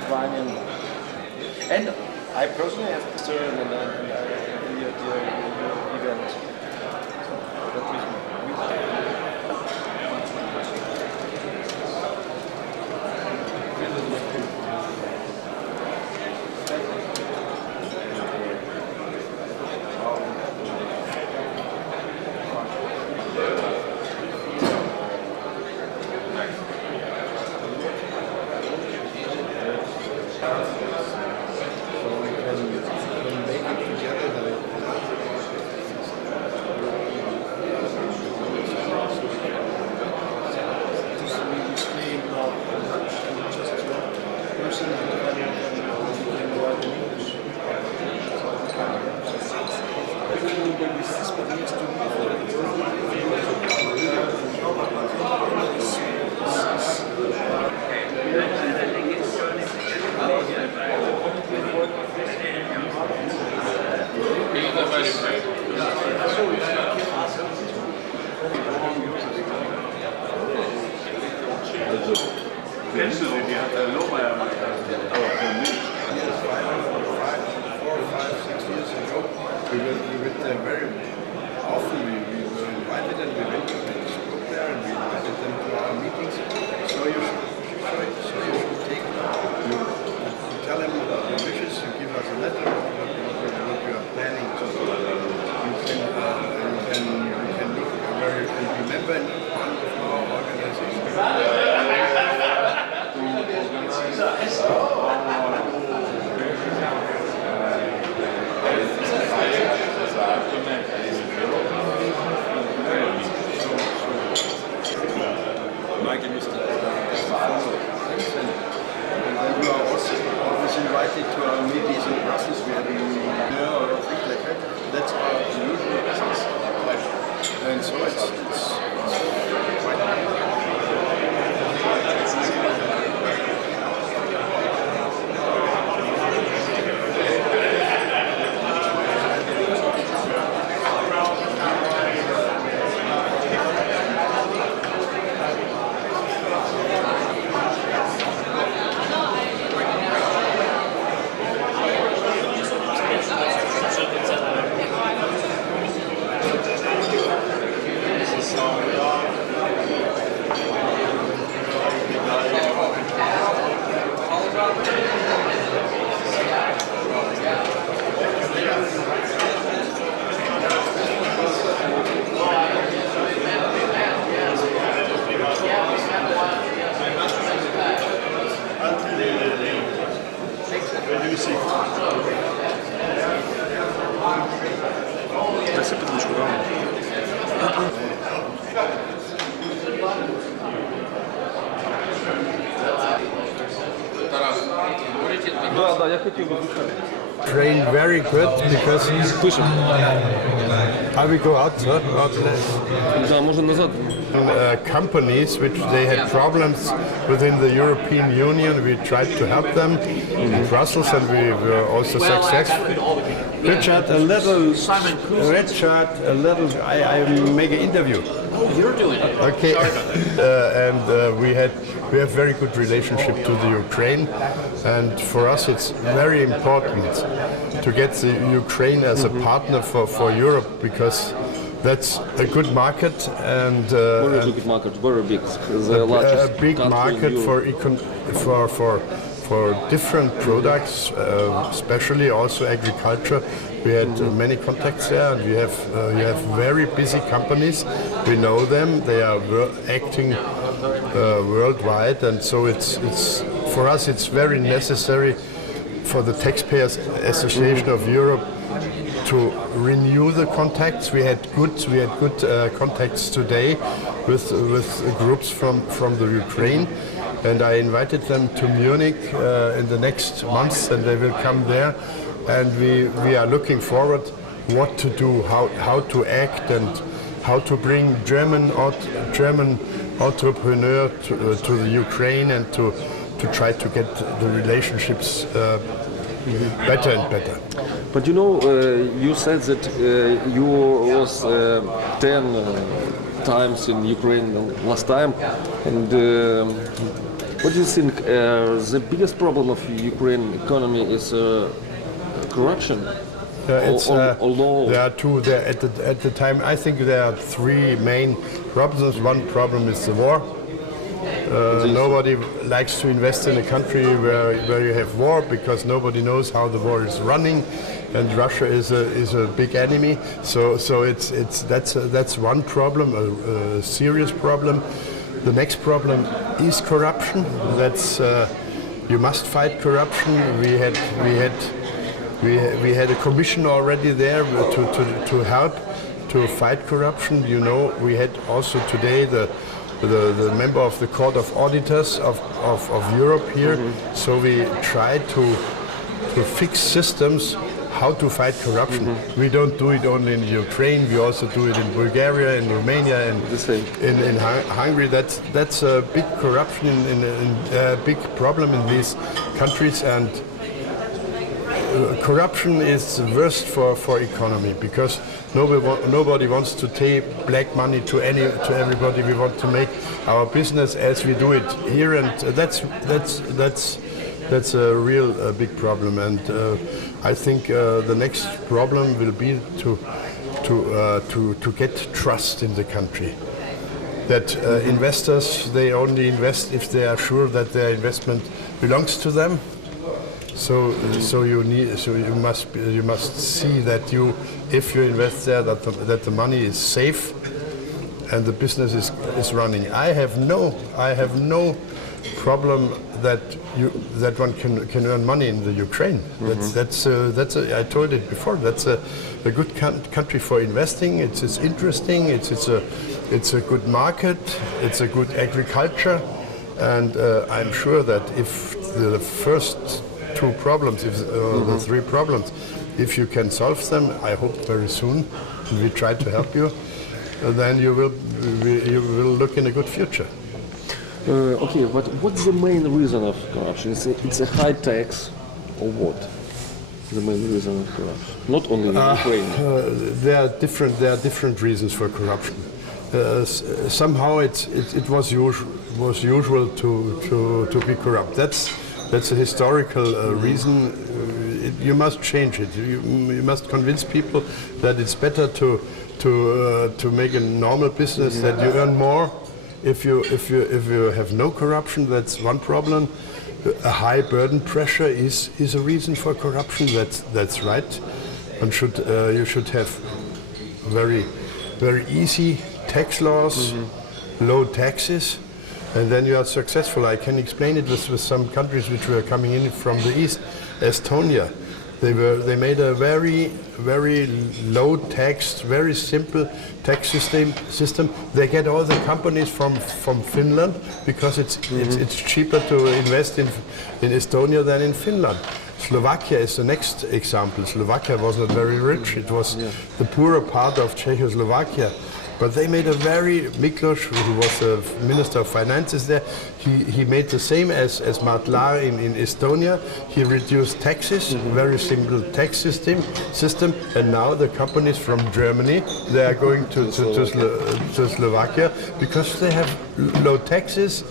Ukrainian. And I personally have served in your event. So that was me. Kennst du sie? Die hat Lohmeier mal aber für mich. 4, 5, 6 years ago, we went there very often. We were invited and we went to spoke there and we invited them to our meetings. So you should take, you tell them about your wishes, you give us a letter of what you are planning to do. You can look where you can be member in one of our organizations. Invited to our meetings in Brussels where we or things like that. That's our usual business. And so it's quite train very good because how we go out, companies which they had problems within the European Union, we tried to help them in Brussels and we were also successful. Richard, I make an interview. Oh, you're doing it. Okay, and we have very good relationship to the Ukraine, and for us it's very important to get the Ukraine as a partner for Europe because that's a good market and very big market, very big. A big market for different products, especially also agriculture. We had many contacts there, and we have very busy companies. We know them; they are acting worldwide, and so it's for us it's very necessary for the Taxpayers Association of Europe to renew the contacts. We had good contacts today with groups from the Ukraine. And I invited them to Munich in the next months, and they will come there. And we are looking forward what to do, how to act, and how to bring German entrepreneur to the Ukraine, and to try to get the relationships better and better. But you know, you said that you was 10 times in Ukraine last time, and What do you think the biggest problem of Ukraine economy is corruption? Although there are two. At the time, I think there are three main problems. One problem is the war. Nobody likes to invest in a country where you have war because nobody knows how the war is running, and Russia is a big enemy. So that's one problem, a serious problem. The next problem is corruption. That's you must fight corruption. We had a commission already there to help to fight corruption. You know, we had also today the member of the Court of Auditors of Europe here. So we try to fix systems how to fight corruption. We don't do it only in Ukraine. We also do it in Bulgaria, in Romania, and in Hungary. That's a big corruption a big problem in these countries, and corruption is the worst for economy because nobody wants to take black money to everybody. We want to make our business as we do it here, and that's a real big problem. And I think the next problem will be to get trust in the country. That investors, they only invest if they are sure that their investment belongs to them. So you must see that if you invest there that the money is safe and the business is running. I have no problem that one can earn money in the Ukraine. I told it before. That's a good country for investing. It's interesting. It's a good market. It's a good agriculture, and I'm sure that if the first two problems, the three problems, if you can solve them, I hope very soon, and we try to help you, then you will look in a good future. Okay, but what's the main reason of corruption? It's a high tax, or what? The main reason of corruption, not only in Ukraine. There are different reasons for corruption. Somehow it was usual to be corrupt. That's a historical reason. You must change it. You must convince people that it's better to make a normal business, that you earn more. If you have no corruption, that's one problem. A high burden pressure is a reason for corruption. That's right. You should have very easy tax laws, low taxes. And then you are successful. I can explain it with some countries which were coming in from the east. Estonia, they made a very low tax, very simple tax system. They get all the companies from Finland because it's cheaper to invest in Estonia than in Finland. Slovakia is the next example. Slovakia was not very rich. It was the poorer part of Czechoslovakia. But they made Miklos, who was the Minister of Finances there, he made the same as Matlar in Estonia. He reduced taxes, very simple tax system, and now the companies from Germany, they are going to Slovakia because they have low taxes,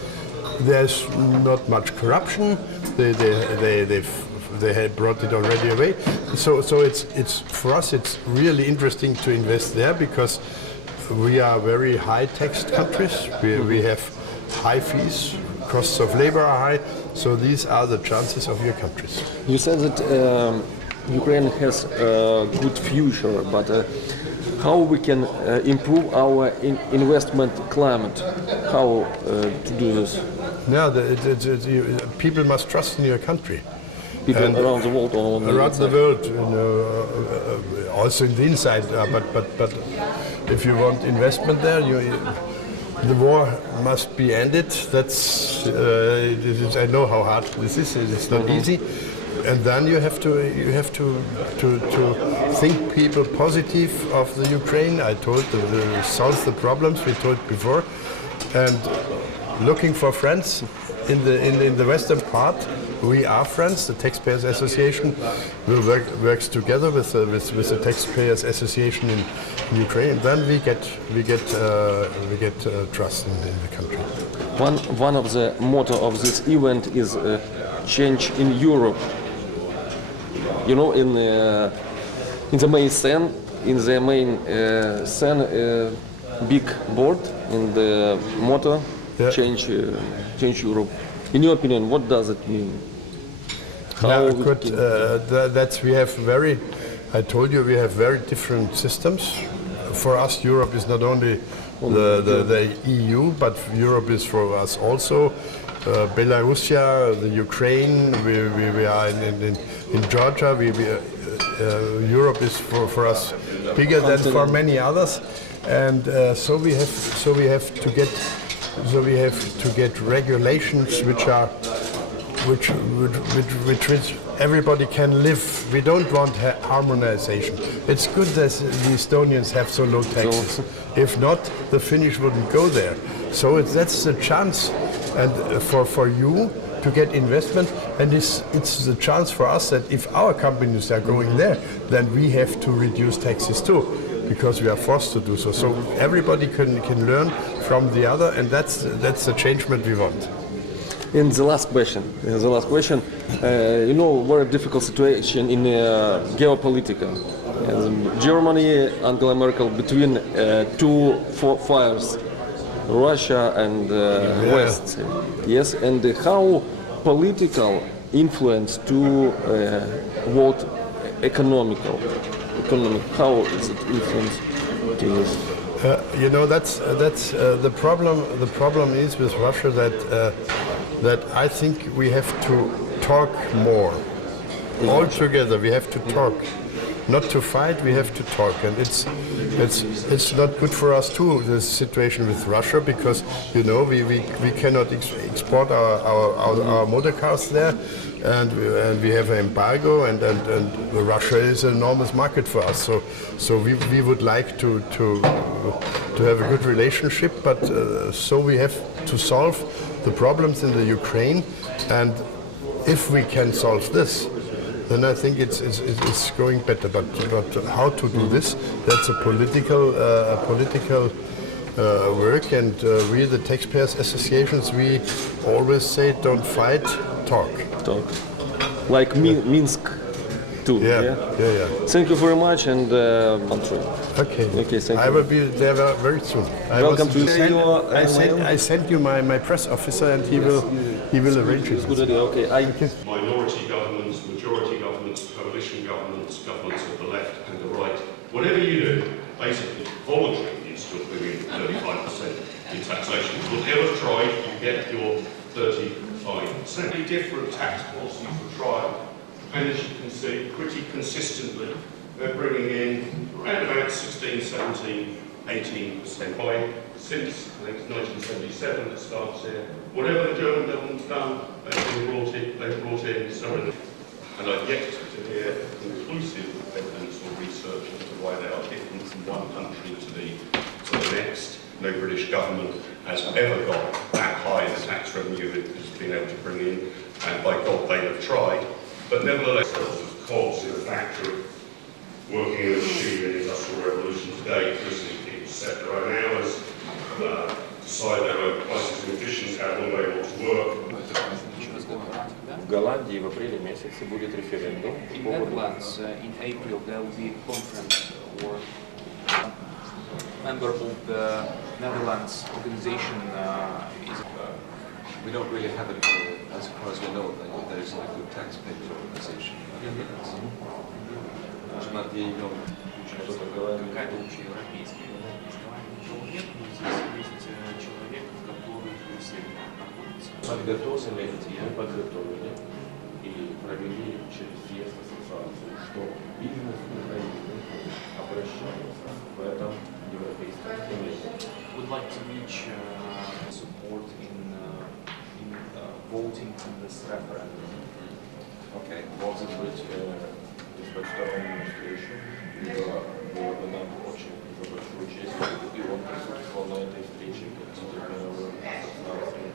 there's not much corruption, they had brought it already away. So it's for us it's really interesting to invest there because we are very high-taxed countries. We have high fees, costs of labor are high, so these are the chances of your countries. You said that Ukraine has a good future, but how we can improve our investment climate? How to do this? No, people must trust in your country. People around the world, or around the world, also in the inside. But if you want investment there, the war must be ended. That's I know how hard this is. It's not easy, and then you have to think people positive of the Ukraine. I told solve the problems we told before, and looking for friends in the western part. We are friends. The Taxpayers Association will works together with the Taxpayers Association in Ukraine. Then we get trust in the country. One of the motto of this event is change in Europe. You know, in the main scene, big board in the motto, Yeah. change Europe. In your opinion, what does it mean? Yeah, good. That's we have very. I told you we have very different systems. For us, Europe is not only the EU, but Europe is for us also Belarusia, the Ukraine. We are in Georgia. Europe is for us bigger than for many others, and so we have to get regulations which everybody can live. We don't want harmonization. It's good that the Estonians have so low taxes. If not, the Finnish wouldn't go there. So that's the chance, and for you to get investment, and it's the chance for us that if our companies are going there, then we have to reduce taxes too, because we are forced to do so. So everybody can learn from the other, and that's the changement we want. In the last question, you know, very difficult situation in geopolitical. Germany, Angela Merkel, between two fires, Russia and West. Yes, and how political influence to world economic. How is it influence to this? You know, that's the problem. The problem is with Russia that I think we have to talk more. All together, we have to talk. Not to fight, we have to talk, and it's not good for us too. This situation with Russia, because you know we cannot export our motor cars there, and we have an embargo, and Russia is an enormous market for us. So we would like to have a good relationship, but so we have to solve the problems in the Ukraine, and if we can solve this, then I think it's going better. But how to do this? That's a political work, and we, the Taxpayers Associations, we always say, don't fight, talk. Talk. Like Minsk too. Yeah. Thank you very much, and Okay, thank you. I will be there very soon. Welcome to I sent you my press officer, and he will arrange it. Good idea. Okay. Minority governments, majority governments, coalition governments, governments of the left and the right. Whatever you do, basically voluntary is still bringing 35% in taxation. Whatever tried, you get your 35%. Different tax policies were tried, and as you can see, pretty consistently, they're bringing in around about 16, 17, 18% by since, I think it's 1977 that starts here. Whatever the German government's done, they've brought in some of them. And I've yet to hear conclusive evidence or research as to why they are different from one country to the next. No British government has ever got that high in the tax revenue it has been able to bring in, and by God they have tried. But nevertheless, of course, in a factory, working in a machine in the Industrial Revolution today, listening to people set their own hours, decide their own prices and conditions, how long they want to work. В Голландии в апреле месяце будет референдум. In Netherlands, in April, there will be a conference or member of the Netherlands organization is. We don't really have it, as far as we know, there is a good taxpayer organization. Может, я имел Какая-то общеевропейская организация. Нет, но здесь есть человек, который в Брюсселе находится. Мы подготовили и провели через съезд ассоциацию, что бизнес Украины обращается в этом европейском комитете. Would like to reach support in voting in this referendum. Okay. Может быть, беспочтовая встреча было бы нам очень за большую честь, и он присутствовал на этой встрече как лидер мировой ассоциации.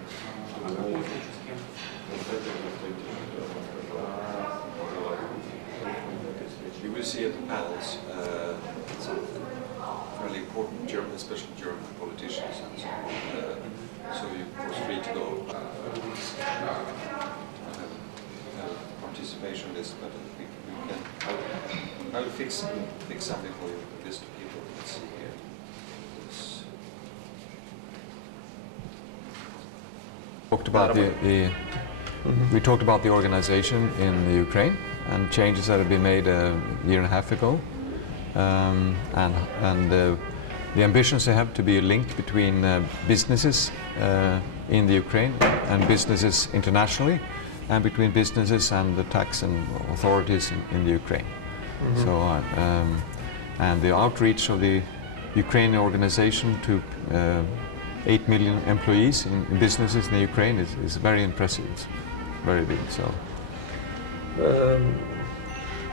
see at the panels, some fairly important German, especially German politicians and so on. So you're of course free to go have participation list, but we can. I'll fix something for you. List of people. Let's see here. Talked about we talked about the organization in the Ukraine and changes that have been made a year and a half ago, and the ambitions they have to be a link between businesses in the Ukraine and businesses internationally, and between businesses and the tax and authorities in the Ukraine. So, and the outreach of the Ukrainian organization to 8 million employees in businesses in the Ukraine is very impressive. It's very big. So,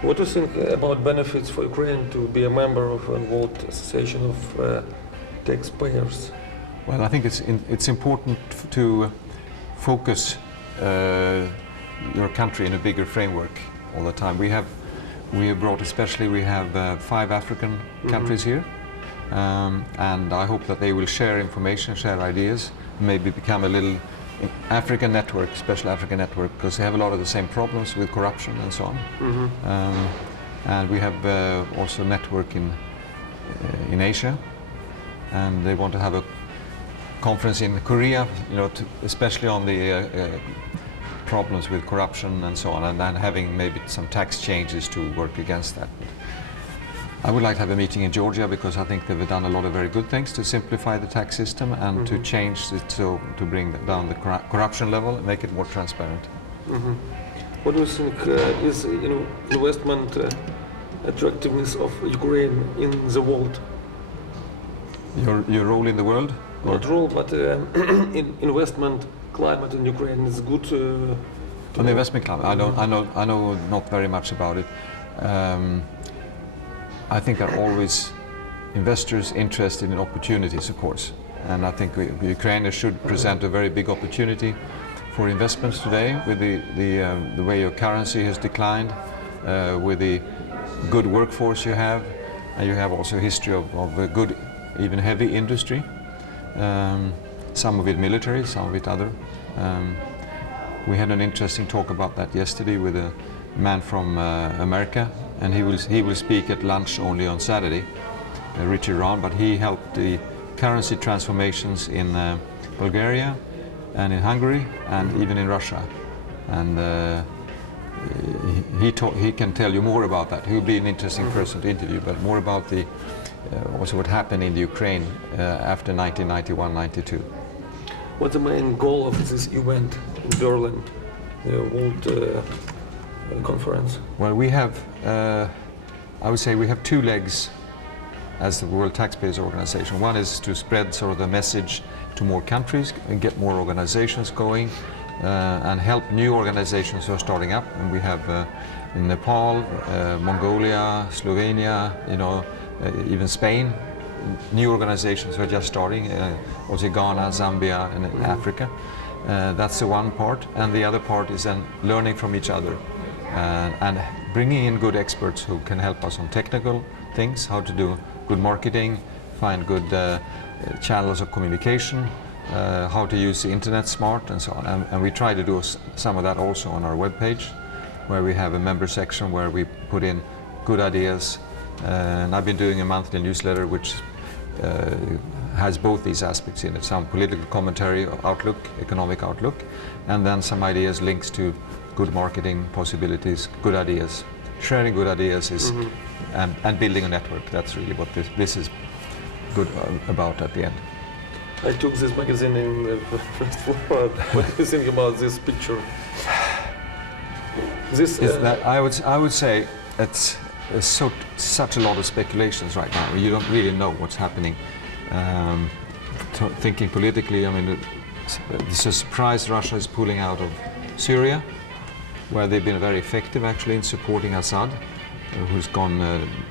what do you think about benefits for Ukraine to be a member of a World Association of Taxpayers? well, I think it's important to focus your country in a bigger framework all the time. We have brought, especially we have 5 African countries here, and I hope that they will share information, share ideas, maybe become a little African network, special African network, because they have a lot of the same problems with corruption and so on. And we have also a network in Asia, and they want to have a conference in Korea, you know, especially on the problems with corruption and so on, and then having maybe some tax changes to work against that. I would like to have a meeting in Georgia because I think they've done a lot of very good things to simplify the tax system and to change it to bring down the corruption level and make it more transparent. What do you think is investment attractiveness of Ukraine in the world? Your role in the world? Not role, but in investment climate in Ukraine is good. On the investment climate, I know not very much about it. I think there are always investors interested in opportunities, of course, and I think Ukraine should present a very big opportunity for investments today with the way your currency has declined, with the good workforce you have, and you have also a history of a good, even heavy industry. Some of it military, some of it other. We had an interesting talk about that yesterday with a man from America, and he will speak at lunch only on Saturday, Richard Rahn, but he helped the currency transformations in Bulgaria and in Hungary and even in Russia. And he can tell you more about that. He will be an interesting person to interview, but more about the also what happened in the Ukraine after 1991-92. What's the main goal of this event in Berlin, the World Conference? Well, we have, I would say we have 2 legs as the World Taxpayers Organization. One is to spread sort of the message to more countries and get more organizations going and help new organizations who are starting up. And we have in Nepal, Mongolia, Slovenia, even Spain, new organizations who are just starting, also Ghana, Zambia, and Africa. That's the one part, and the other part is then learning from each other and bringing in good experts who can help us on technical things, how to do good marketing, find good channels of communication, how to use the internet smart and so on. And we try to do some of that also on our webpage, where we have a member section where we put in good ideas. And I've been doing a monthly newsletter which has both these aspects in it, some political commentary, outlook, economic outlook, and then some ideas, links to good marketing possibilities, good ideas. Sharing good ideas is, and building a network. That's really what this is good about at the end. I took this magazine in the first floor. What do you think about this picture? This I would say it's such a lot of speculations right now. You don't really know what's happening. Thinking politically, I mean, it's a surprise Russia is pulling out of Syria, where they've been very effective actually in supporting Assad, who's gone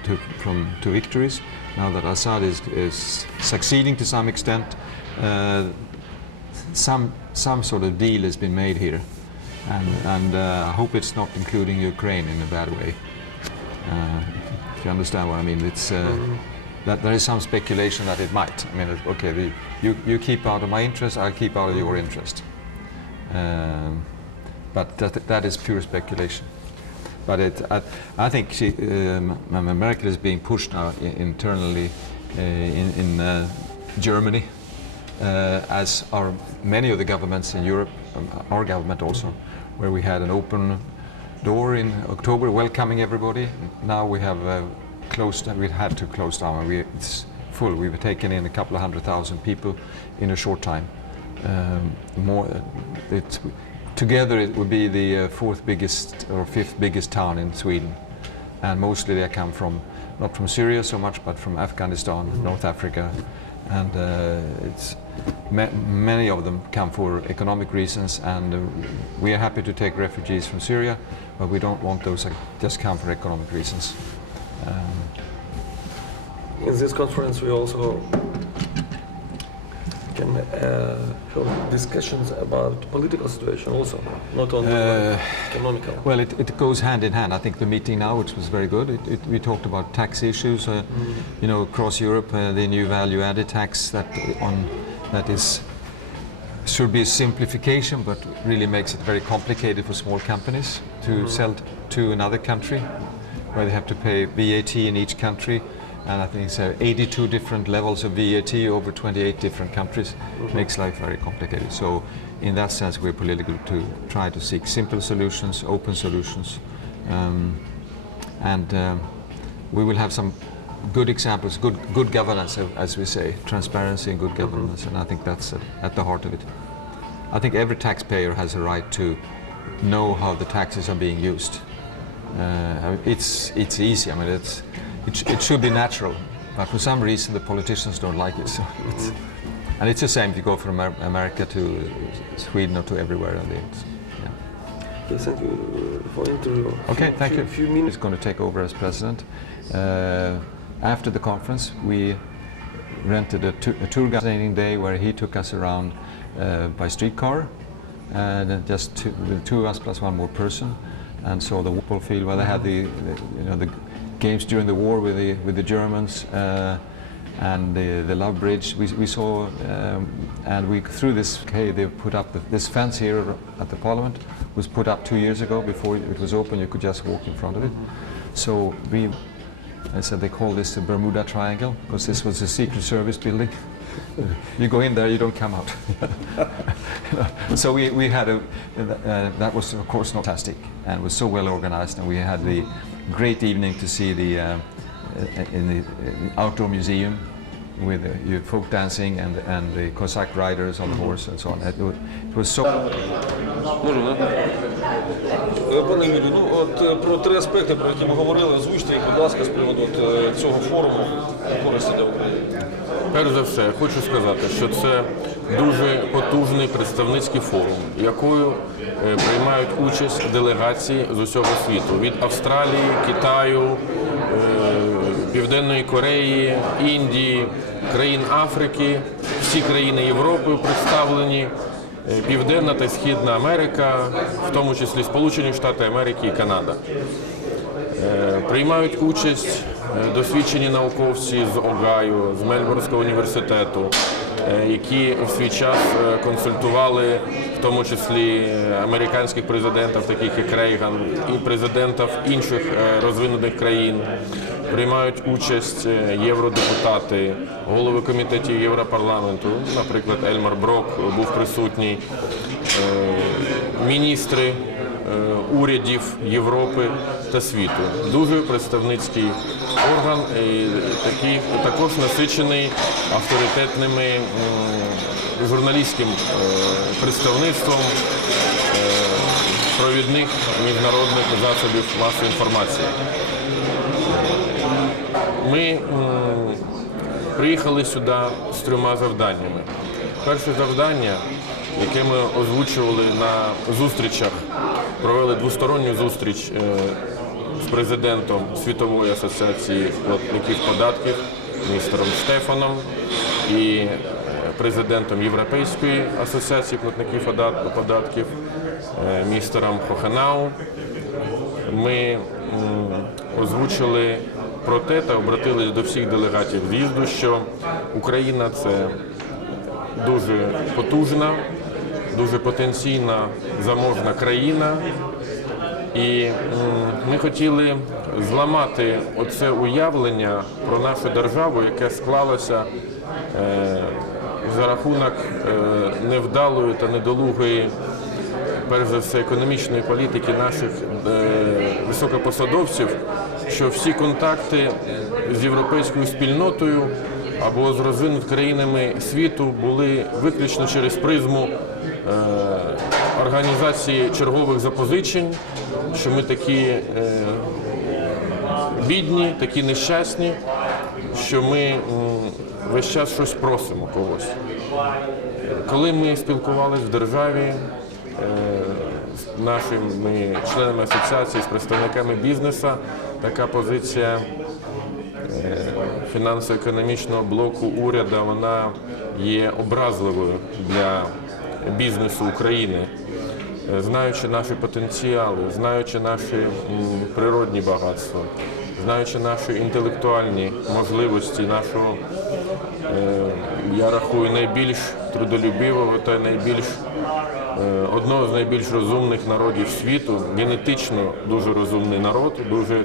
to victories. Now that Assad is succeeding to some extent, some sort of deal has been made here, and I hope it's not including Ukraine in a bad way. If you understand what I mean, it's that there is some speculation that it might. I mean, okay, you keep out of my interest, I'll keep out of your interest. But that is pure speculation. But I think Merkel is being pushed now internally in Germany, as are many of the governments in Europe, our government also, where we had an open door in October welcoming everybody. Now we have we had to close down. It's full. We've taken in a couple of 100,000 people in a short time. Together it would be the fourth biggest or fifth biggest town in Sweden, and mostly they come from, not from Syria so much, but from Afghanistan, North Africa, and many of them come for economic reasons, and we are happy to take refugees from Syria, but we don't want those that just come for economic reasons. In this conference we also can have discussions about political situation also, not only economical. Well, it goes hand in hand. I think the meeting now, which was very good, we talked about tax issues, you know, across Europe, the new value-added tax that should be a simplification, but really makes it very complicated for small companies to sell to another country, where they have to pay VAT in each country. And I think it's 82 different levels of VAT over 28 different countries. Makes life very complicated. So in that sense we're political to try to seek simple solutions, open solutions, and we will have some good examples, good governance, as we say, transparency and good governance, and I think that's at the heart of it. I think every taxpayer has a right to know how the taxes are being used. It's easy. I mean, it should be natural, but for some reason the politicians don't like it. So and it's the same if you go from America to Sweden or to everywhere. Okay, thank you for the interview. Okay, thank you. Few minutes. He's going to take over as president. After the conference, we rented a tour guide day where he took us around by streetcar, and just two of us plus one more person, and saw the football field where they had the games during the war with the Germans, and the Love Bridge. We saw, and we through this. Okay, they put up this fence here at the Parliament was put up 2 years ago. Before it was open, you could just walk in front of it. So I said they call this the Bermuda Triangle because this was a Secret Service building. You go in there, you don't come out. So we had that was of course not fantastic, and was so well organized, and we had the great evening to see in the outdoor museum with folk dancing and the Cossack riders on the horse and so on. It was so. Пане Юрію, от про три аспекти, про які ми говорили, озвучте їх, будь ласка, з приводу цього форуму користі для України. Перш за все, хочу сказати, що це дуже потужний представницький форум, якою приймають участь делегації з усього світу. Від Австралії, Китаю, Південної Кореї, Індії, країн Африки, всі країни Європи представлені, Південна та Східна Америка, в тому числі Сполучені Штати Америки і Канада. Приймають участь досвідчені науковці з Огайо, з Мельбурнського університету, які в свій час консультували в тому числі американських президентів, таких як Рейган, і президентів інших розвинених країн. Приймають участь євродепутати, голови комітетів Європарламенту, наприклад, Ельмар Брок був присутній, міністри урядів Європи та світу. Дуже представницький орган, також насичений авторитетними журналістським представництвом провідних міжнародних засобів масової інформації. Ми приїхали сюди з трьома завданнями. Перше завдання, яке ми озвучували на зустрічах, провели двосторонню зустріч з президентом Світової асоціації платників податків містером Штефаном і президентом Європейської асоціації платників податків містером Хохенау. Ми озвучили про те та обратились до всіх делегатів з'їзду, що Україна – це дуже потужна, дуже потенційна, заможна країна. І ми хотіли зламати оце уявлення про нашу державу, яке склалося за рахунок невдалої та недолугої, перш за все, економічної політики наших високопосадовців, що всі контакти з європейською спільнотою або з розвинутими країнами світу були виключно через призму організації чергових запозичень, що ми такі бідні, такі нещасні, що ми весь час щось просимо когось. Коли ми спілкувалися в державі з нашими членами асоціації, з представниками бізнесу, така позиція фінансово-економічного блоку уряду, вона є образливою для бізнесу України. Знаючи наші потенціали, знаючи наші природні багатства, знаючи наші інтелектуальні можливості, нашого, я рахую, найбільш трудолюбивого та одного з найбільш розумних народів світу, генетично дуже розумний народ, дуже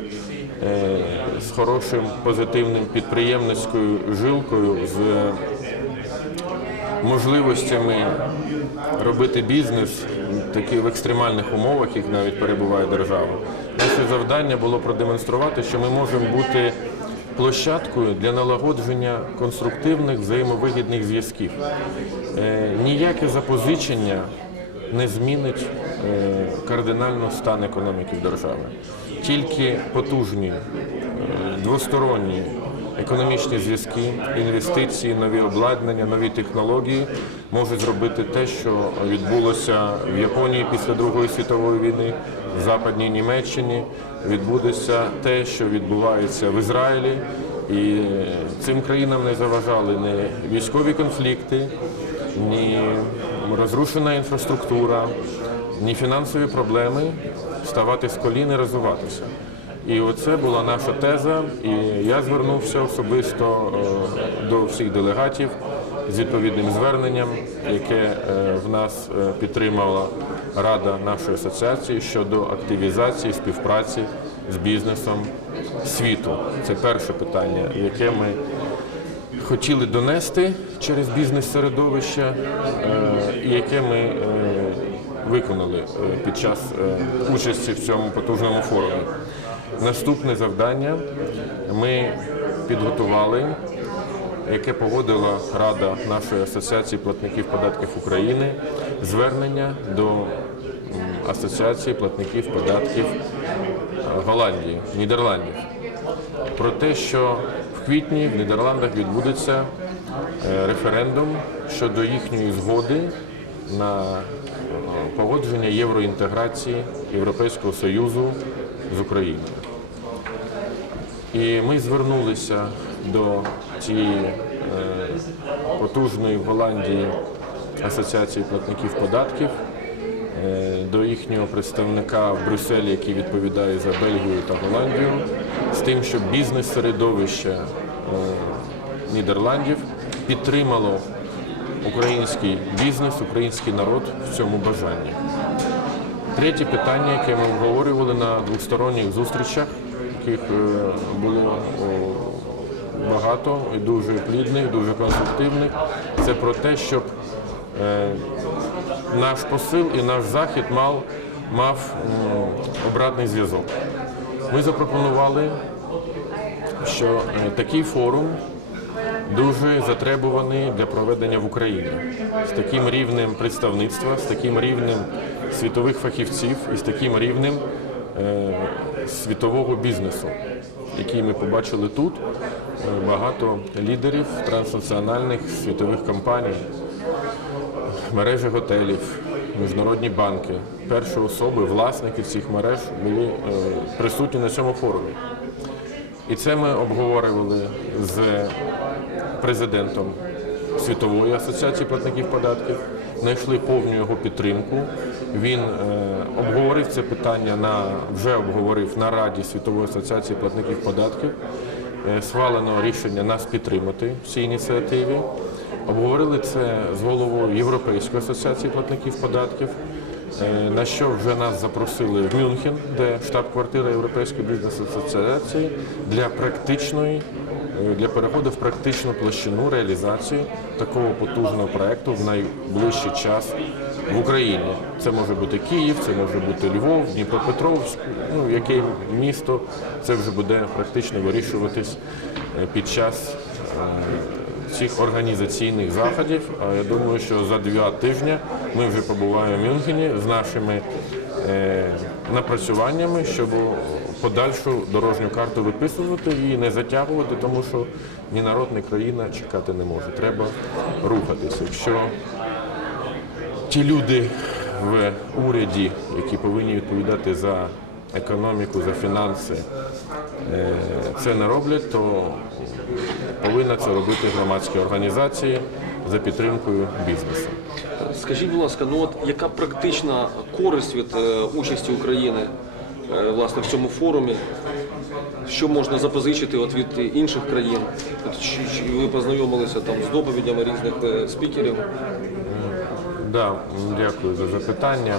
з хорошим позитивним підприємницькою жилкою, з можливостями робити бізнес такі в екстремальних умовах, як навіть перебуває держава. Наше завдання було продемонструвати, що ми можемо бути площадкою для налагодження конструктивних взаємовигідних зв'язків. Ніяке запозичення не змінить кардинально стан економіки держави. Тільки потужні, двосторонні економічні зв'язки, інвестиції, нові обладнання, нові технології можуть зробити те, що відбулося в Японії після Другої світової війни, в Западній Німеччині, відбудеться те, що відбувається в Ізраїлі. І цим країнам не заважали ні військові конфлікти, ні розрушена інфраструктура, ні фінансові проблеми ставати з колін і розвиватися. І оце була наша теза, і я звернувся особисто до всіх делегатів з відповідним зверненням, яке в нас підтримала Рада нашої асоціації щодо активізації співпраці з бізнесом світу. Це перше питання, яке ми хотіли донести через бізнес-середовище, і яке ми виконали під час участі в цьому потужному форумі. Наступне завдання ми підготували, яке погодила Рада нашої асоціації платників податків України, звернення до Асоціації платників податків Голландії, Нідерландів, про те, що в квітні в Нідерландах відбудеться референдум щодо їхньої згоди на погодження євроінтеграції Європейського Союзу з Україною. І ми звернулися до цієї потужної в Голландії Асоціації платників податків, до їхнього представника в Брюсселі, який відповідає за Бельгію та Голландію, з тим, щоб бізнес-середовище Нідерландів підтримало український бізнес, український народ в цьому бажанні. Третє питання, яке ми обговорювали на двосторонніх зустрічах, яких було багато і дуже плідних, дуже конструктивних, це про те, щоб наш посил і наш захід мав обратний зв'язок. Ми запропонували, що такий форум дуже затребуваний для проведення в Україні. З таким рівнем представництва, з таким рівнем світових фахівців і з таким рівнем світового бізнесу, який ми побачили тут. Багато лідерів транснаціональних світових компаній, мережі готелів, міжнародні банки, перші особи, власники цих мереж були присутні на цьому форумі. І це ми обговорювали з президентом Світової асоціації платників податків, знайшли повну його підтримку. Він обговорив це питання вже обговорив на Раді Світової асоціації платників податків. Схвалено рішення нас підтримати в цій ініціативі. Обговорили це з головою Європейської асоціації платників податків, на що вже нас запросили в Мюнхен, де штаб-квартира Європейської бізнес-асоціації, для переходу в практичну площину реалізації такого потужного проєкту в найближчий час в Україні. Це може бути Київ, це може бути Львов, Дніпропетровськ, яке місто, це вже буде практично вирішуватись під час цих організаційних заходів. Я думаю, що за 2 тижні ми вже побуваємо в Мюнхені з нашими напрацюваннями, щоб подальшу дорожню карту виписувати і не затягувати, тому що ні народ, ні країна чекати не може. Треба рухатися. Якщо ті люди в уряді, які повинні відповідати за економіку, за фінанси, це не роблять, то повинна це робити громадські організації за підтримкою бізнесу. Скажіть, будь ласка, яка практична користь від участі України власне в цьому форумі? Що можна запозичити від інших країн? Ви познайомилися там з доповідями різних спікерів? Дякую за запитання.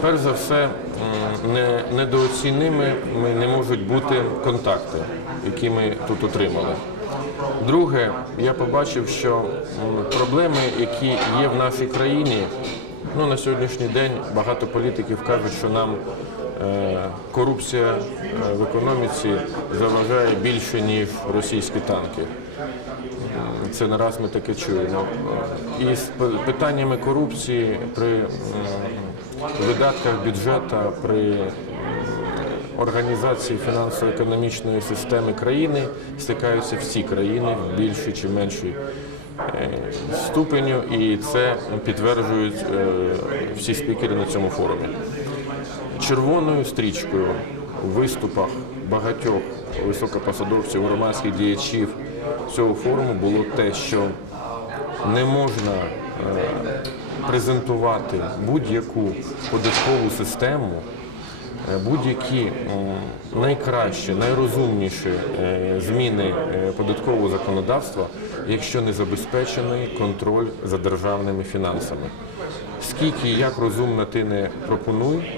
Перш за все, недооцінними не можуть бути контакти, які ми тут отримали. Друге, я побачив, що проблеми, які є в нашій країні, на сьогоднішній день багато політиків кажуть, що нам корупція в економіці заважає більше, ніж російські танки. Це не раз ми таке чуємо. І з питаннями корупції при видатках бюджету, при організації фінансово-економічної системи країни стикаються всі країни в більшій чи меншій ступеню, і це підтверджують всі спікери на цьому форумі. Червоною стрічкою у виступах багатьох високопосадовців, громадських діячів цього форуму було те, що не можна презентувати будь-яку податкову систему, будь-які найкращі, найрозумніші зміни податкового законодавства, якщо не забезпечений контроль за державними фінансами. Скільки, як розумно ти не пропонуй,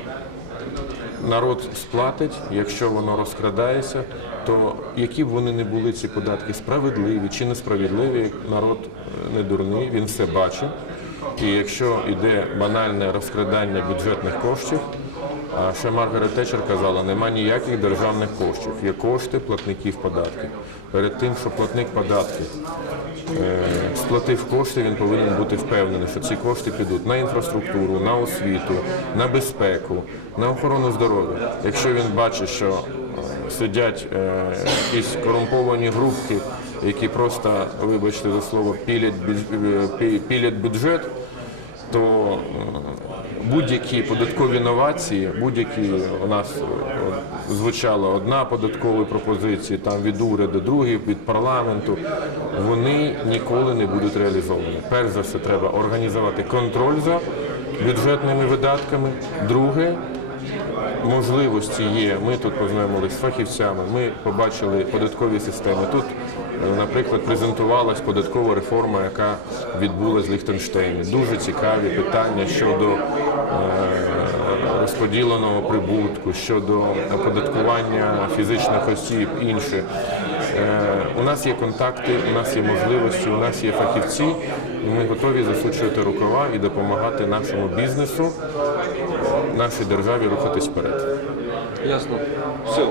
народ сплатить, якщо воно розкрадається, то які б вони не були ці податки, справедливі чи несправедливі, народ не дурний, він все бачить. І якщо йде банальне розкрадання бюджетних коштів, а ще Маргарет Тетчер казала, нема ніяких державних коштів, є кошти платників податків. Перед тим, що платник податків сплатив кошти, він повинен бути впевнений, що ці кошти підуть на інфраструктуру, на освіту, на безпеку, на охорону здоров'я. Якщо він бачить, що сидять якісь корумповані групки, які просто, вибачте за слово, пілять бюджет, то будь-які податкові новації, у нас звучала одна податкова пропозиція там від уряду, другі від парламенту, вони ніколи не будуть реалізовані. Перш за все, треба організувати контроль за бюджетними видатками. Друге, можливості є. Ми тут познайомилися з фахівцями, ми побачили податкові системи. Тут, наприклад, презентувалась податкова реформа, яка відбулася в Ліхтенштейні. Дуже цікаві питання щодо розподіленого прибутку, щодо оподаткування фізичних осіб, інше. У нас є контакти, у нас є можливості, у нас є фахівці, і ми готові засучувати рукава і допомагати нашому бізнесу, нашій державі рухатись вперед. Ясно. Все.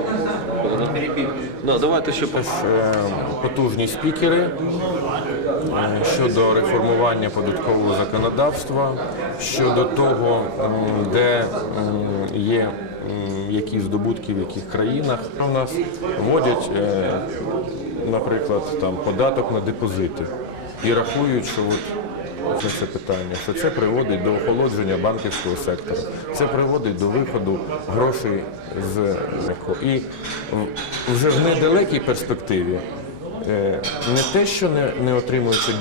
Давайте ще потужні спікери щодо реформування податкового законодавства, щодо того, де є які здобутки в яких країнах. У нас вводять, наприклад, там податок на депозити і рахують, що це питання, що це приводить до охолодження банківського сектора, це приводить до виходу грошей з ЕКО. І вже в недалекій перспективі не те, що не отримується